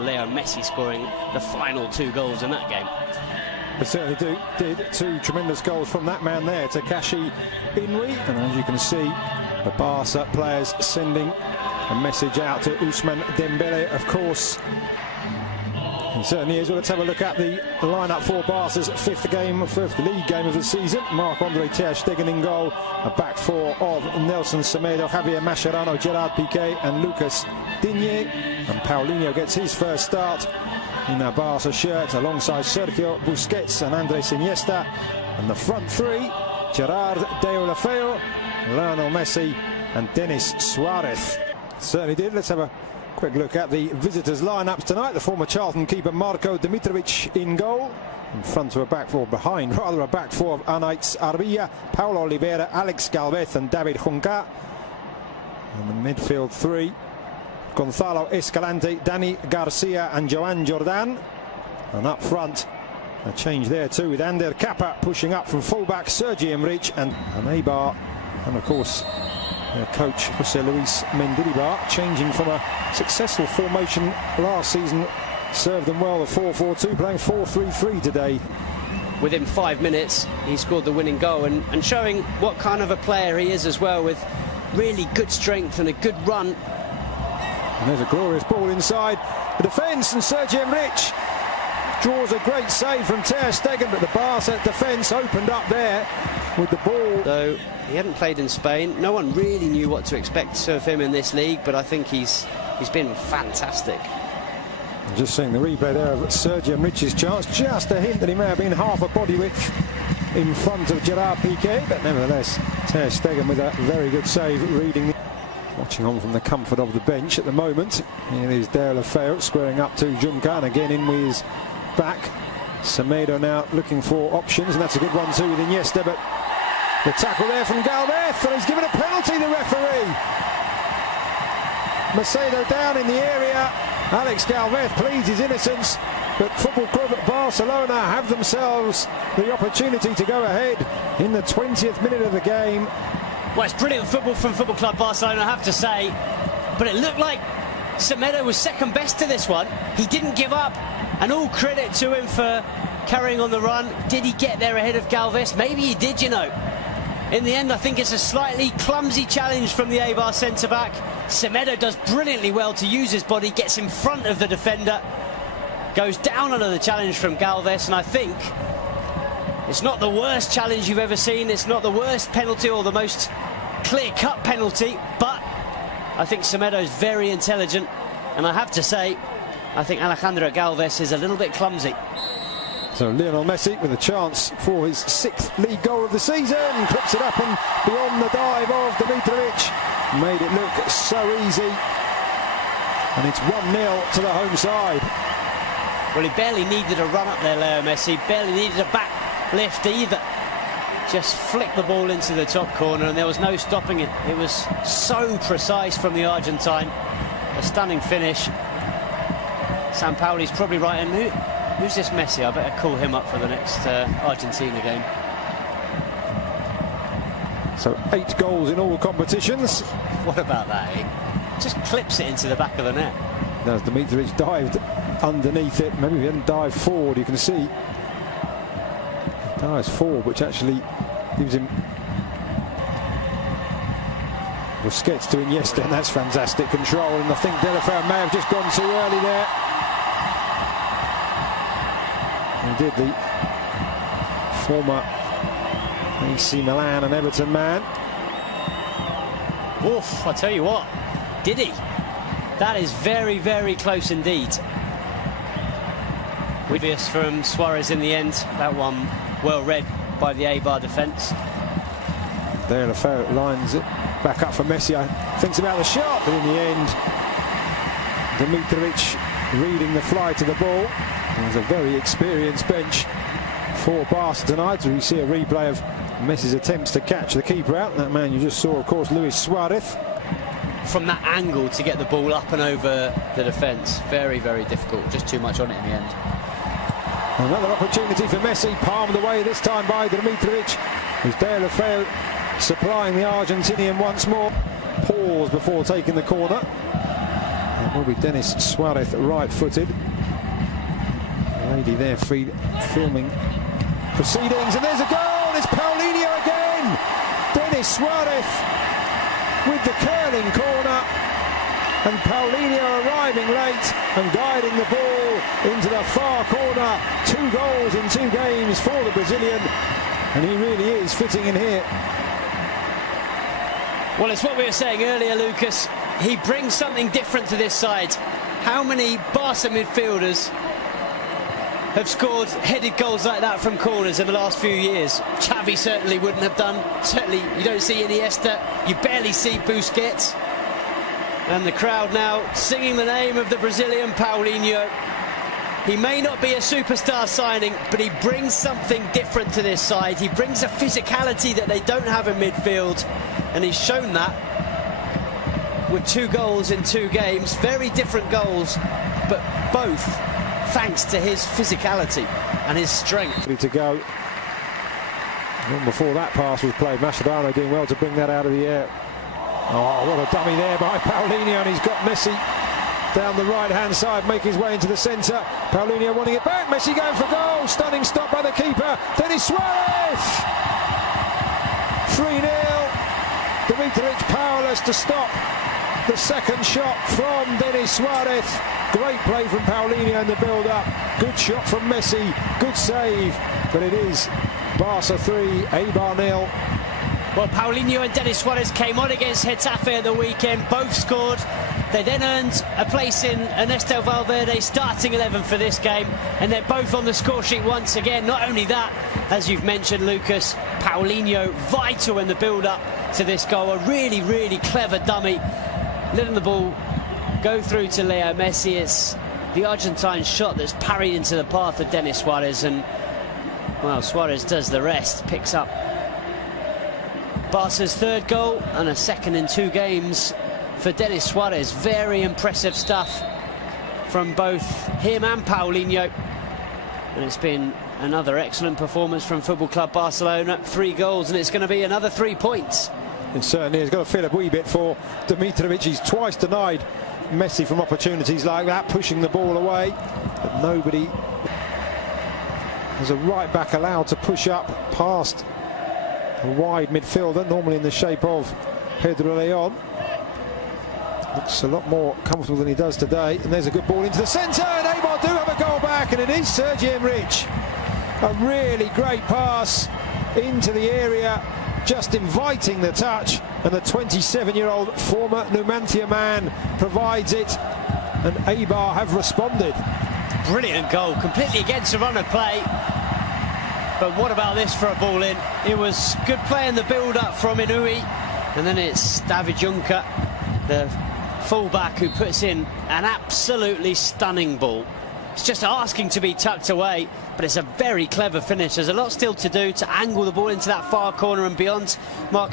Leo Messi scoring the final 2 goals in that game. They certainly did 2 tremendous goals from that man there, Takashi Inui. And as you can see, the Barca players sending a message out to Ousmane Dembele, of course. He certainly is. Well, let's have a look at the lineup for Barca's fifth league game of the season. Marc-Andre ter Stegen in goal. A back 4 of Nelson Semedo, Javier Mascherano, Gerard Piqué and Lucas Digne. And Paulinho gets his first start in a Barca shirt alongside Sergio Busquets and Andres Iniesta. And the front 3, Gerard Deulofeu, Lionel Messi and Denis Suarez. Certainly did. Let's have a quick look at the visitors' lineups tonight. The former Charlton keeper Marko Dimitrovic in goal. In front of a back 4, behind rather, a back 4 of Anaïs Arbilla, Paulo Oliveira, Alex Galvez and David Junca. And the midfield 3, Gonzalo Escalante, Dani Garcia and Joan Jordan. And up front, a change there too, with Ander Kappa pushing up from fullback, Sergi Emrich and Eibar, and of course their coach José Luis Mendilibar, changing from a successful formation last season, served them well, the 4-4-2, playing 4-3-3 today. Within 5 minutes he scored the winning goal, and showing what kind of a player he is as well, with really good strength and a good run. And there's a glorious ball inside the defence, and Sergi Emrich draws a great save from ter Stegen, but the Barca defence opened up there with the ball. Though he hadn't played in Spain, no one really knew what to expect of him in this league, but I think he's been fantastic. Just seeing the replay there of Sergi Emrich's chance, just a hint that he may have been half a body width in front of Gerard Piqué, but nevertheless ter Stegen with a very good save, reading. Watching on from the comfort of the bench at the moment. Here is Deulofeu squaring up to Junca, and again in with his back. Semedo now looking for options, and that's a good one too with Iniesta, but the tackle there from Galvez, and he's given a penalty, the referee. Macedo down in the area. Alex Galvez pleads his innocence, but Football Club Barcelona have themselves the opportunity to go ahead in the 20th minute of the game. Well, it's brilliant football from Football Club Barcelona, I have to say, but it looked like Semedo was second best to this one. He didn't give up, and all credit to him for carrying on the run. Did he get there ahead of Galvez? Maybe he did, you know. In the end, I think it's a slightly clumsy challenge from the Eibar centre-back. Semedo does brilliantly well to use his body, gets in front of the defender, goes down under the challenge from Galvez, and I think it's not the worst challenge you've ever seen. It's not the worst penalty or the most clear-cut penalty, but I think Semedo's very intelligent, and I have to say, I think Alejandro Galvez is a little bit clumsy. So Lionel Messi with a chance for his 6th league goal of the season, clips it up and beyond the dive of Dimitrovic, made it look so easy, and it's 1-0 to the home side. Well, he barely needed a run up there, Leo Messi, barely needed a back lift either. Just flicked the ball into the top corner, and there was no stopping it. It was so precise from the Argentine. A stunning finish. Sampaoli's probably right, and who's this Messi? I better call him up for the next Argentina game. So 8 goals in all competitions. What about that? He just clips it into the back of the net. As Dimitrovic dived underneath it, maybe he didn't dive forward, you can see. Dives forward, which actually gives him Busquets to Iniesta, and that's fantastic control, and I think Deulofeu may have just gone too early there. He did, the former AC Milan and Everton man. Oof, I tell you what, did he? That is very, very close indeed. Obvious from Suarez in the end. That one well read by the Eibar defence. Deulofeu lines it back up for Messi. Thinks about the shot, but in the end, Dimitrovic reading the flight of the ball. There's a very experienced bench for Barca tonight. We see a replay of Messi's attempts to catch the keeper out. That man you just saw, of course, Luis Suarez. From that angle to get the ball up and over the defence, very, very difficult. Just too much on it in the end. Another opportunity for Messi, palmed away this time by Dimitrovic. With Deulofeu supplying the Argentinian once more. Pause before taking the corner. will be Denis Suarez, right-footed. The lady there filming proceedings, and there's a goal. It's Paulinho again. Denis Suarez with the curling corner, and Paulinho arriving late and guiding the ball into the far corner. 2 goals in 2 games for the Brazilian, and he really is fitting in here. Well, it's what we were saying earlier, Lucas. He brings something different to this side. How many Barca midfielders have scored headed goals like that from corners in the last few years? Xavi certainly wouldn't have done. Certainly you don't see Iniesta. You barely see Busquets. And the crowd now singing the name of the Brazilian Paulinho. He may not be a superstar signing, but he brings something different to this side. He brings a physicality that they don't have in midfield, and he's shown that with 2 goals in 2 games. Very different goals, but both thanks to his physicality and his strength. Ready to go. And before that pass was played, Mascherano doing well to bring that out of the air. Oh, what a dummy there by Paulinho, and he's got Messi down the right-hand side, making his way into the centre. Paulinho wanting it back. Messi going for goal. Stunning stop by the keeper. Denis Suarez. 3-0. Dimitrovic powerless to stop the second shot from Denis Suarez. Great play from Paulinho in the build-up. Good shot from Messi. Good save. But it is Barca 3, Eibar 0. Well, Paulinho and Denis Suarez came on against Getafe at the weekend. Both scored. They then earned a place in Ernesto Valverde's starting 11 for this game, and they're both on the score sheet once again. Not only that, as you've mentioned, Lucas, Paulinho vital in the build-up to this goal. A really, really clever dummy, letting the ball go through to Leo Messi. It's the Argentine shot that's parried into the path of Denis Suarez, and well, Suarez does the rest. Picks up Barca's 3rd goal and a 2nd in 2 games for Denis Suarez. Very impressive stuff from both him and Paulinho, and it's been another excellent performance from Football Club Barcelona. 3 goals, and it's going to be another 3 points. And certainly he's got to feel a wee bit for Dimitrovic. He's twice denied Messi from opportunities like that, pushing the ball away, but nobody. There's a right back allowed to push up past a wide midfielder, normally in the shape of Pedro Leon. Looks a lot more comfortable than he does today. And there's a good ball into the centre, and Eibar do have a goal back, and it is Sergi Enrich. A really great pass into the area, just inviting the touch, and the 27-year-old former Numancia man provides it, and Eibar have responded. Brilliant goal, completely against the run of play. But what about this for a ball in? It was good play in the build-up from Inui, and then it's David Juncker, the fullback, who puts in an absolutely stunning ball. It's just asking to be tucked away, but it's a very clever finish. There's a lot still to do to angle the ball into that far corner and beyond. Mark.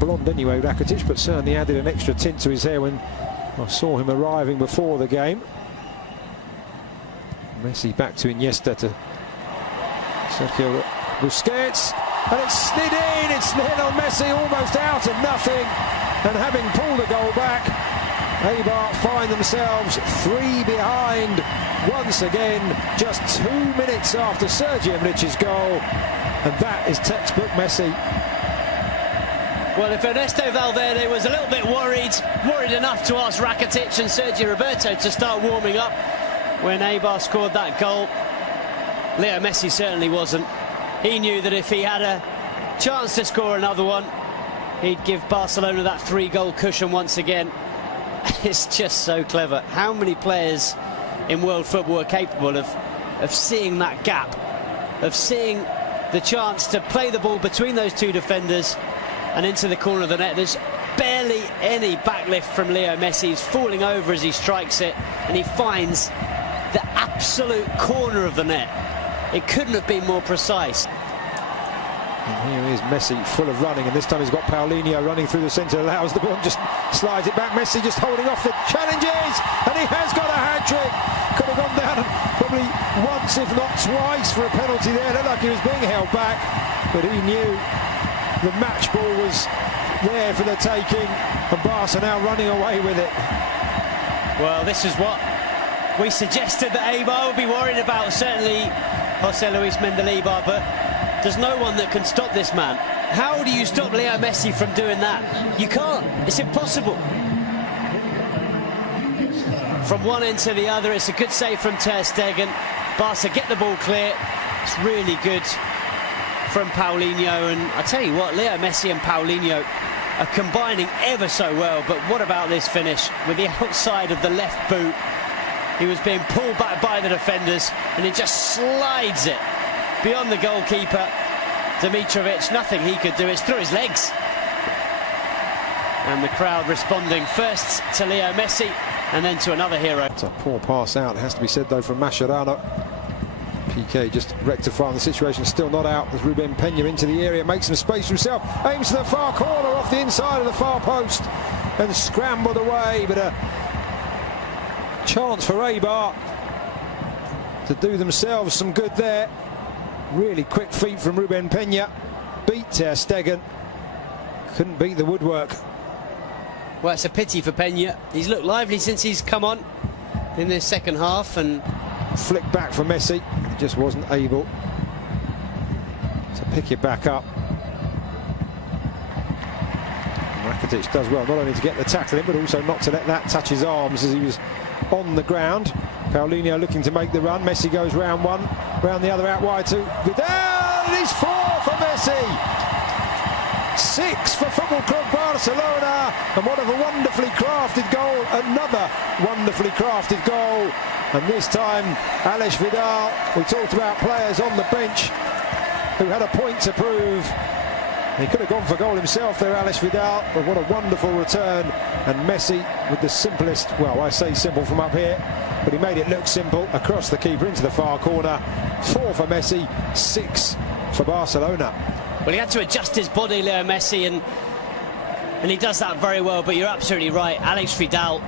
Blonde anyway, Rakitic, but certainly added an extra tint to his hair when I saw him arriving before the game. Messi back to Iniesta, to Sergio Busquets, and it's slid in. It's Lionel Messi almost out of nothing, and having pulled a goal back, Eibar find themselves 3 behind once again, just 2 minutes after Sergi Enrich's goal, and that is textbook Messi. Well, if Ernesto Valverde was a little bit worried enough to ask Rakitic and Sergio Roberto to start warming up when Eibar scored that goal, Leo Messi certainly wasn't. He knew that if he had a chance to score another one, he'd give Barcelona that 3-goal cushion once again. It's just so clever. How many players in world football are capable of seeing that gap, of seeing the chance to play the ball between those 2 defenders and into the corner of the net? There's barely any backlift from Leo Messi. He's falling over as he strikes it, and he finds the absolute corner of the net. It couldn't have been more precise. And here is Messi, full of running, and this time he's got Paulinho running through the centre, allows the ball and just slides it back. Messi just holding off the challenges, and he has got a hat-trick. Could have gone down probably once, if not twice, for a penalty there. Looked like he was being held back, but he knew the match ball was there for the taking, and Barca now running away with it. Well, this is what we suggested that Eibar would be worried about, certainly Jose Luis Mendilibar, but there's no one that can stop this man. How do you stop Leo Messi from doing that? You can't. It's impossible. From one end to the other, it's a good save from Ter Stegen. Barca get the ball clear. It's really good from Paulinho, and I tell you what, Leo Messi and Paulinho are combining ever so well. But what about this finish with the outside of the left boot? He was being pulled back by the defenders, and he just slides it beyond the goalkeeper, Dimitrovic. Nothing he could do. It's through his legs. And the crowd responding first to Leo Messi and then to another hero. It's a poor pass out, it has to be said though, from Mascherano. PK just rectifying the situation, still not out as Ruben Peña into the area, makes some space for himself, aims to the far corner off the inside of the far post and scrambled away, but a chance for Eibar to do themselves some good there. Really quick feet from Ruben Peña, beat Ter Stegen, couldn't beat the woodwork. Well, it's a pity for Peña. He's looked lively since he's come on in this second half, and flick back for Messi, he just wasn't able to pick it back up. Rakitic does well not only to get the tackle in, but also not to let that touch his arms as he was on the ground. Paulinho looking to make the run. Messi goes round one, round the other, out wide to Vidal. It is 4 for Messi. 6 for Football Club Barcelona, and what a wonderfully crafted goal, another wonderfully crafted goal, and this time Alex Vidal. We talked about players on the bench who had a point to prove. He could have gone for goal himself there, Alex Vidal, but what a wonderful return, and Messi with the simplest, well, I say simple from up here, but he made it look simple, across the keeper into the far corner. 4 for Messi, 6 for Barcelona. Well, he had to adjust his body, Leo Messi, and he does that very well. But you're absolutely right, Alex Vidal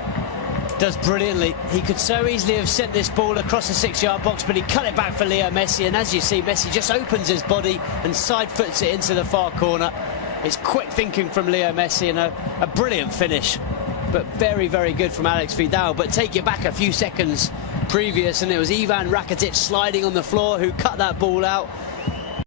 does brilliantly. He could so easily have sent this ball across the 6-yard box, but he cut it back for Leo Messi, and as you see, Messi just opens his body and side foots it into the far corner. It's quick thinking from Leo Messi, and a brilliant finish, but very, very good from Alex Vidal. But take it back a few seconds previous, and it was Ivan Rakitic sliding on the floor who cut that ball out.